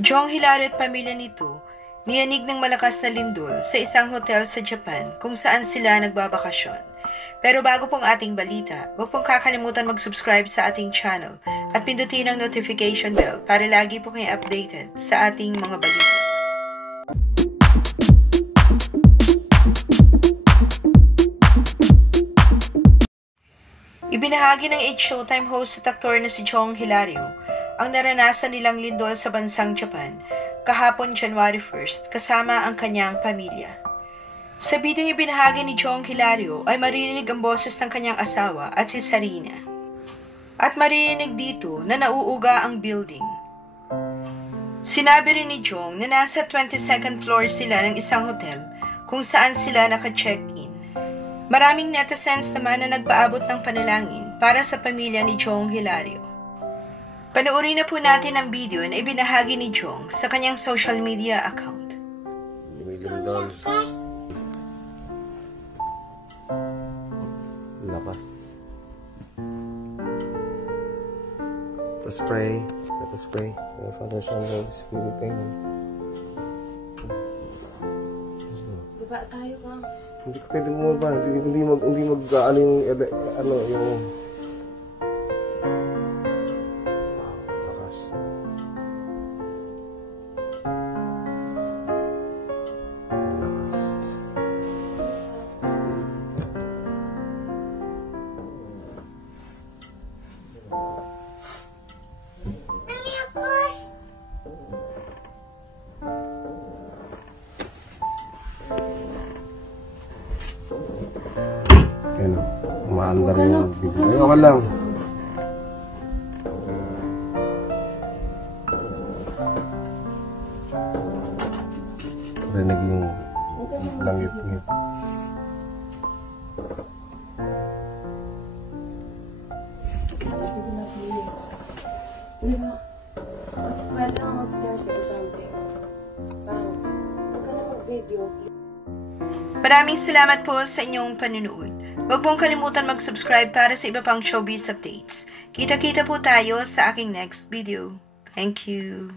Jong Hilario at pamilya nito niyanig ng malakas na lindol sa isang hotel sa Japan kung saan sila nagbabakasyon. Pero bago pong ating balita, huwag pong kakalimutan mag-subscribe sa ating channel at pindutin ang notification bell para lagi po kayo updated sa ating mga balita. Ibinahagi ng Showtime host at aktor na si Jong Hilario ang naranasan nilang lindol sa bansang Japan kahapon January 1st kasama ang kanyang pamilya. Sa bidyong ibinahagi ni Jong Hilario ay maririnig ang boses ng kanyang asawa at si Sarina. At maririnig dito na nauuga ang building. Sinabi rin ni Jong na nasa 22nd floor sila ng isang hotel kung saan sila naka-check-in. Maraming netizens naman na nagpaabot ng panalangin para sa pamilya ni Jong Hilario. Panoorin na po natin ang video na ibinahagi ni Jong sa kanyang social media account. Lakas. Let us pray. Let us pray. Father, Son, Holy Spirit. Amen. Baba tayo, Ma'am. Hindi ka pwede bumaba. Hindi mag-ano yung lakas. Ayan o, umaandar yung video. Ay, okay lang. Rinig yung langit-ngit. Sige na, please. Hindi na. Pwede na mag-stairs or something. Thanks. Huwag ka na mag-video, please. Maraming salamat po sa inyong panunood. Huwag pong kalimutan mag-subscribe para sa iba pang showbiz updates. Kita-kita po tayo sa aking next video. Thank you.